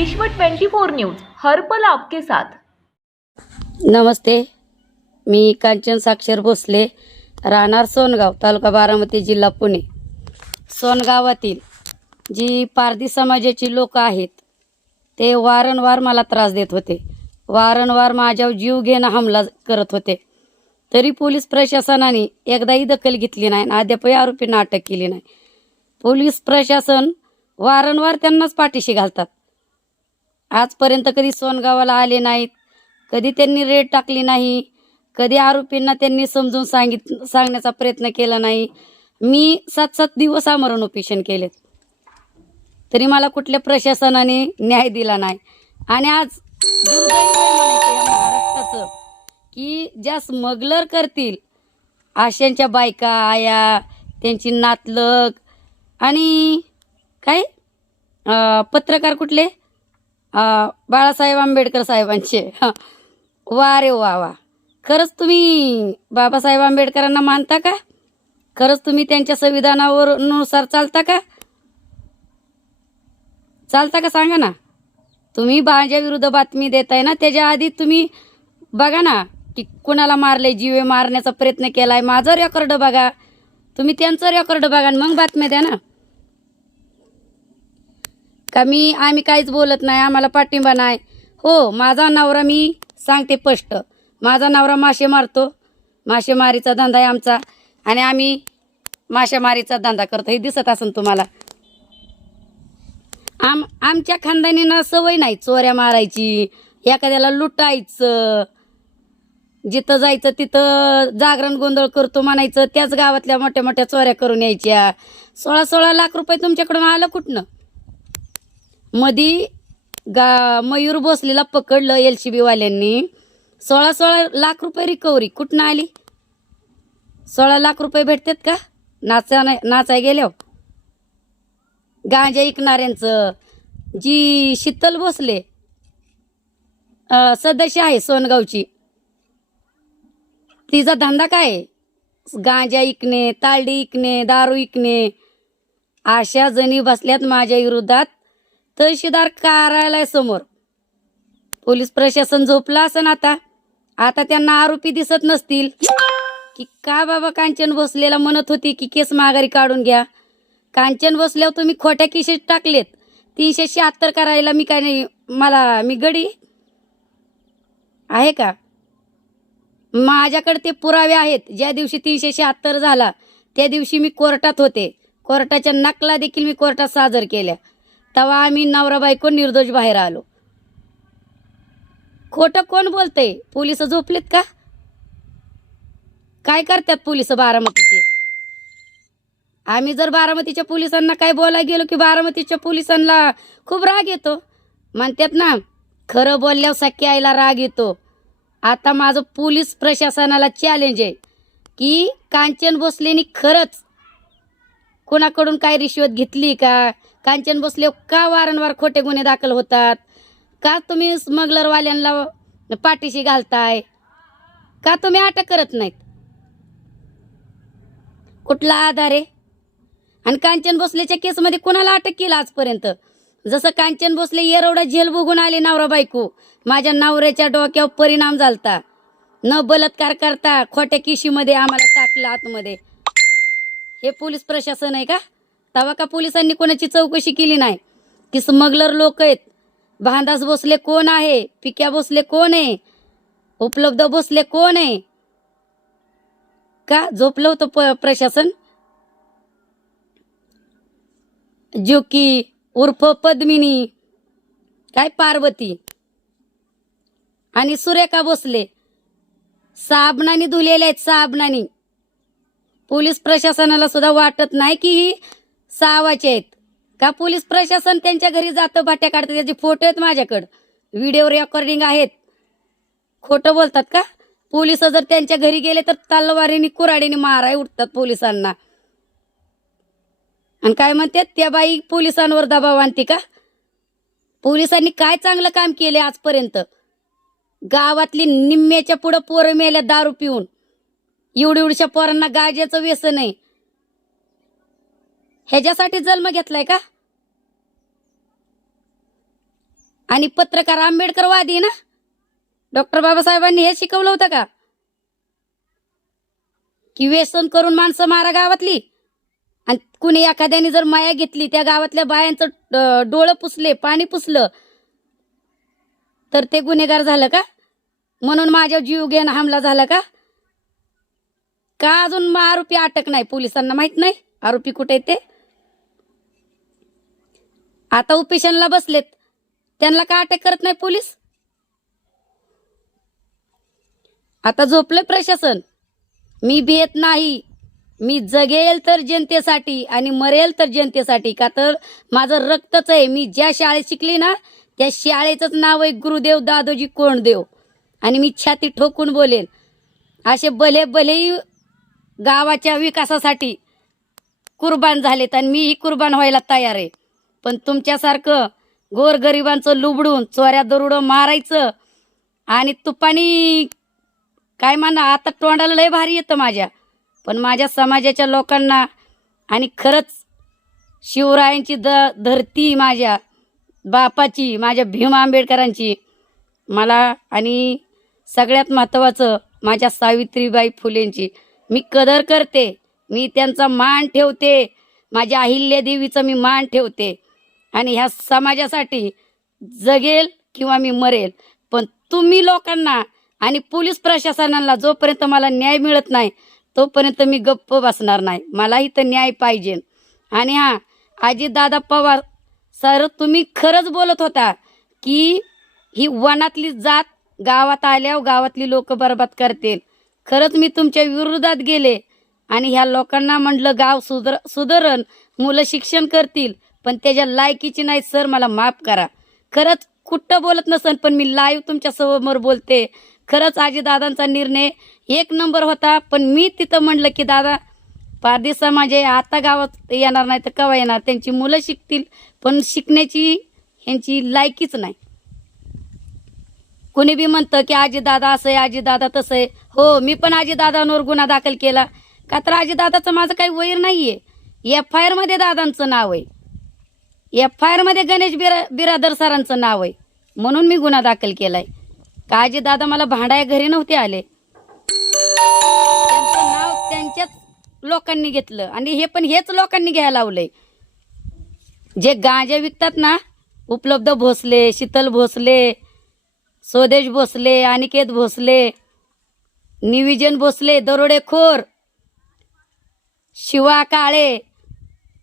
विश्व 24 न्यूज हरपल आपके साथ. नमस्ते मी कांचन साक्षर भोसले राहणार सोनगाव तालुका बारामती जिल्हा पुणे. सोनगावातील जी पारधी समाजाची लोक आहेत ते वारंवार मला त्रास देत होते. वारंवार माझ्यावर जीव घेणं हमला करत होते. तरी पोलीस प्रशासनाने एकदाही दखल घेतली नाही आणि अद्यापही आरोपींना अटक केली नाही. पोलीस प्रशासन वारंवार त्यांनाच पाठीशी घालतात. आजपर्यंत कधी सोनगावाला आले नाहीत कधी त्यांनी रेड टाकली नाही कधी आरोपींना त्यांनी समजून सांगित सांगण्याचा प्रयत्न केला नाही. मी सात सात दिवस आमरण उपेशन केलेत. तरी मला कुठल्या प्रशासनाने न्याय दिला नाही. आणि आज महाराष्ट्राचं की ज्या स्मगलर करतील आशांच्या बायका आया त्यांची नातलग आणि काय? पत्रकार कुठले? बाळासाहेब आंबेडकर साहेबांचे. वा रे वा वा. खरंच तुम्ही बाबासाहेब आंबेडकरांना मानता का? खरंच तुम्ही त्यांच्या संविधानावर नुसार चालता का? चालता का सांगा ना? तुम्ही माझ्या विरुद्ध बातमी देताय ना त्याच्या आधी तुम्ही बघा ना की कुणाला मारले जीवे मारण्याचा प्रयत्न केलाय. माझं रेकॉर्ड बघा. तुम्ही त्यांचं रेकॉर्ड बघा मग बातम्या द्या ना. का मी आम्ही काहीच बोलत नाही आम्हाला पाठिंबा नाही. हो माझा नवरा मी सांगते स्पष्ट. माझा नवरा मासे मारतो. मासेमारीचा धंदा आहे आमचा. आणि आम्ही मासेमारीचा धंदा करतो. हे दिसत असेल तुम्हाला. आम आमच्या खानदानीनं सवय नाही चोऱ्या मारायची एखाद्याला लुटायचं. जिथं जायचं तिथं जागरण गोंधळ करतो म्हणायचं. त्याच गावातल्या मोठ्या मोठ्या चोऱ्या करून यायच्या. सोळा सोळा लाख रुपये तुमच्याकडून आलं कुठनं? मधी गा मयूर भोसलेला पकडलं एल सी बीवाल्यांनी सोळा सोळा लाख रुपये रिकव्हरी कुठनं आली? सोळा लाख रुपये भेटतात का? नाचा नाचाय गेल्या गांजा ऐकणाऱ्यांचं जी शीतल भोसले सदस्य आहे सोनगावची. तिचा धंदा काय आहे? गांजा इकणे तालडी इकणे दारू ऐकणे अशा जणी बसल्यात माझ्या विरोधात. तहसीलदार कार्यालयासमोर पोलीस प्रशासन झोपलं असन आता. आता त्यांना आरोपी दिसत नसतील. की का बाबा कांचन भोसलेला म्हणत होती की केस माघारी काढून घ्या. कांचन भोसल्यावर तुम्ही खोट्या किशेत टाकलेत. तीनशे शहात्तर करायला मी काय नाही मला मी गडी. आहे का? माझ्याकडे ते पुरावे आहेत. ज्या दिवशी तीनशे शहात्तर झाला त्या दिवशी मी कोर्टात होते. कोर्टाच्या नकला देखील मी कोर्टात सादर केल्या. तेव्हा आम्ही नवरा बायको निर्दोष बाहेर आलो. खोटं कोण बोलतंय? पोलीस झोपलेत का? काय करतात पोलीस बारामतीचे? आम्ही जर बारामतीच्या पोलिसांना काय बोलायला गेलो की बारामतीच्या पोलिसांना खूप राग येतो. म्हणतात ना खरं बोलल्यावर सख्या आईला राग येतो. आता माझं पोलीस प्रशासनाला चॅलेंज आहे की कांचन भोसलेनी खरंच कोणाकडून काय रिश्वत घेतली का? कांचन भोसले का वारंवार खोटे गुन्हे दाखल होतात? का तुम्ही स्मगलरवाल्यांना पाठीशी घालताय? का तुम्ही अटक करत नाहीत? कुठला आधार आहे? आणि कांचन भोसलेच्या केसमध्ये कुणाला अटक केलं आजपर्यंत? जसं कांचन भोसले येरवडा जेल बघून आले नवरा बायको माझ्या नवऱ्याच्या डोक्यावर परिणाम झालता. न बलात्कार करता खोट्या किशीमध्ये आम्हाला टाकलं आतमध्ये. हे पोलीस प्रशासन आहे का? तवा का पोलिसांनी कोणाची चौकशी केली नाही? की स्मगलर लोक आहेत. भांदास भोसले कोण आहे? पिक्या भोसले कोण आहे? उपलब्ध भोसले कोण आहे? का झोपलं होतं प प्रशासन? ज्योकी उर्फ पद्मिनी काय पार्वती? आणि सुरेखा भोसले. साबणाने धुलेले आहेत साबणाने. पोलीस प्रशासनाला सुद्धा वाटत नाही की ही सावाचे आहेत. का पोलीस प्रशासन त्यांच्या घरी जातं भाट्या काढतं त्याचे फोटो आहेत माझ्याकडं. व्हिडिओ रेकॉर्डिंग आहेत. खोटं बोलतात का? पोलीस जर त्यांच्या घरी गेले तर तलवारीने कुराडीने माराय उठतात पोलिसांना. आणि काय म्हणतात? त्या बाई पोलिसांवर दबाव आणते का? पोलिसांनी काय चांगलं काम केले आजपर्यंत? गावातली निम्म्याच्या पुढं पोरं मेल्या दारू पिऊन. एवढी एवढीच्या पोरांना गाजाचं व्यसन आहे. ह्याच्यासाठी जन्म घेतलाय का? आणि पत्रकार आंबेडकर वादी ना? डॉक्टर बाबासाहेबांनी हे शिकवलं होतं का? की व्यसन करून माणसं मारा गावातली. आणि कुणी एखाद्याने जर माया घेतली त्या गावातल्या बायांचं डोळं पुसले पाणी पुसलं तर ते गुन्हेगार झालं का? म्हणून माझ्या जीव घेणं हमला झाला का? का अजून मग आरोपी अटक नाही? पोलिसांना माहीत नाही? आरोपी कुठे ते? आता उपेशनला बसलेत. त्यांना का अटक करत नाही पोलीस? आता झोपले प्रशासन. मी भेट नाही. मी जगेल तर जनतेसाठी आणि मरेल तर जनतेसाठी. का तर माझं रक्तच आहे. मी ज्या शाळेत शिकली ना त्या शाळेचंच नाव आहे गुरुदेव दादोजी कोंडदेव. आणि मी छाती ठोकून बोलेन. असे भले भलेही गावाच्या विकासासाठी कुर्बान झालेत आणि मीही कुर्बान व्हायला तयार आहे. पण तुमच्यासारखं गोरगरिबांचं लुबडून चोऱ्या दरुडं मारायचं आणि तुपानी काय म्हणा आता तोंडाला लय भारी येतं माझ्या. पण माझ्या समाजाच्या लोकांना आणि खरंच शिवरायांची द धरती माझ्या बापाची माझ्या भीम आंबेडकरांची मला आणि सगळ्यात महत्त्वाचं माझ्या सावित्रीबाई फुलेंची. मी कदर करते मी त्यांचा मान ठेवते माझ्या अहिल्यादेवीचं मी मान ठेवते. आणि ह्या समाजासाठी जगेल किंवा मी मरेल पण तुम्ही लोकांना आणि पोलीस प्रशासनाला जोपर्यंत मला न्याय मिळत नाही तोपर्यंत मी गप्प बसणार नाही. मलाही तर न्याय पाहिजे. आणि हां अजितदादा पवार सर तुम्ही खरंच बोलत होता की ही वनातली जात गावात आल्यावर गावातली लोक बरबाद करतील. खरंच मी तुमच्या विरोधात गेले. आणि ह्या लोकांना म्हटलं गाव सुधर सुधरण मुलं शिक्षण करतील पण त्याच्या लायकीची नाही सर मला माफ करा. खरंच कुठं बोलत नसन पण मी लाईव्ह तुमच्यासमोर बोलते. खरंच आजी दादांचा निर्णय एक नंबर होता पण मी तिथं म्हणलं की दादा पारधी समाज आहे आता गावात येणार नाही तर केव्हा येणार? त्यांची मुलं शिकतील पण शिकण्याची ह्यांची लायकीच नाही. कुणी बी म्हणतं की आजी दादा असं आहे आजी दादा तसं आहे हो मी पण आजी दादांवर गुन्हा दाखल केला. का तर आजी दादाचं माझं काही वैर नाहीये. एफ आयमध्ये दादांचं नाव आहे. एफ आयमध्ये गणेश बिरा बिरादर सरांचं नाव आहे. म्हणून मी गुन्हा दाखल केलाय. का आजी दादा मला भांडाय घरी नव्हते आले? त्यांचं नाव त्यांच्याच लोकांनी घेतलं. आणि हे पण हेच लोकांनी घ्यायला लावलंय. जे गांजा विकतात ना उपलब्ध भोसले शीतल भोसले स्वदेश भोसले अनिकेत भोसले निविजन भोसले दरोडेखोर शिवा काळे.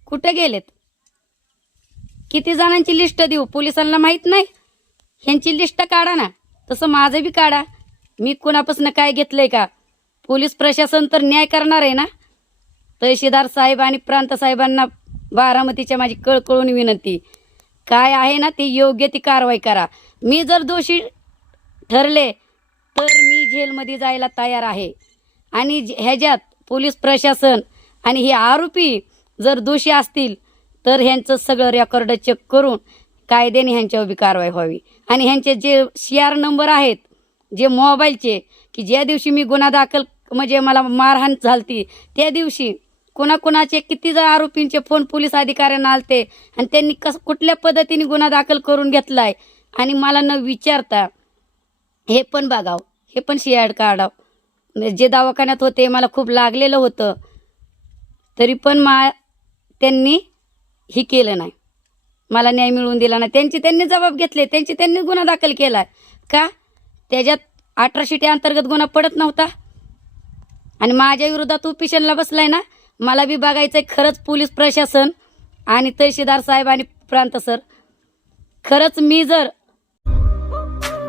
कुठे गेलेत? किती जणांची लिस्ट देऊ? पोलिसांना माहीत नाही? ह्यांची लिस्ट काढा ना. तसं माझं बी काढा. मी कुणापासून काय घेतलंय का? पोलीस प्रशासन तर न्याय करणार आहे ना? तहसीलदार साहेब आणि प्रांत साहेबांना बारामतीच्या माझी कळकळून विनंती. काय आहे ना ती योग्य ती कारवाई करा. मी जर दोषी ठरले तर मी जेलमध्ये जायला तयार आहे. आणि ज- ह्याच्यात पोलीस प्रशासन आणि हे आरोपी जर दोषी असतील तर ह्यांचं सगळं रेकॉर्ड चेक करून कायद्याने ह्यांच्यावर बी कारवाई व्हावी. आणि ह्यांचे जे सी आर नंबर आहेत जे मोबाईलचे की ज्या दिवशी मी गुन्हा दाखल म्हणजे मला मारहाण झालती त्या दिवशी कोणाकोणाचे किती जर आरोपींचे फोन पोलीस अधिकाऱ्यांना आलते आणि त्यांनी कस कुठल्या पद्धतीने गुन्हा दाखल करून घेतलाय? आणि मला न विचारता हे पण बघाव हे पण शियाड काढाव. म्हणजे जे दवाखान्यात होते मला खूप लागलेलं होतं तरी पण मा त्यांनी ही केलं नाही. मला न्याय मिळवून दिला नाही. त्यांची त्यांनी जबाब घेतले त्यांची त्यांनी गुन्हा दाखल केला. का? त्याच्यात अठरा शिटी अंतर्गत गुन्हा पडत नव्हता. आणि माझ्या विरोधात उपिशनला बसलाय ना? मला बी बघायचंय खरंच पोलीस प्रशासन आणि तहसीलदार साहेब आणि प्रांत सर. खरंच मी जर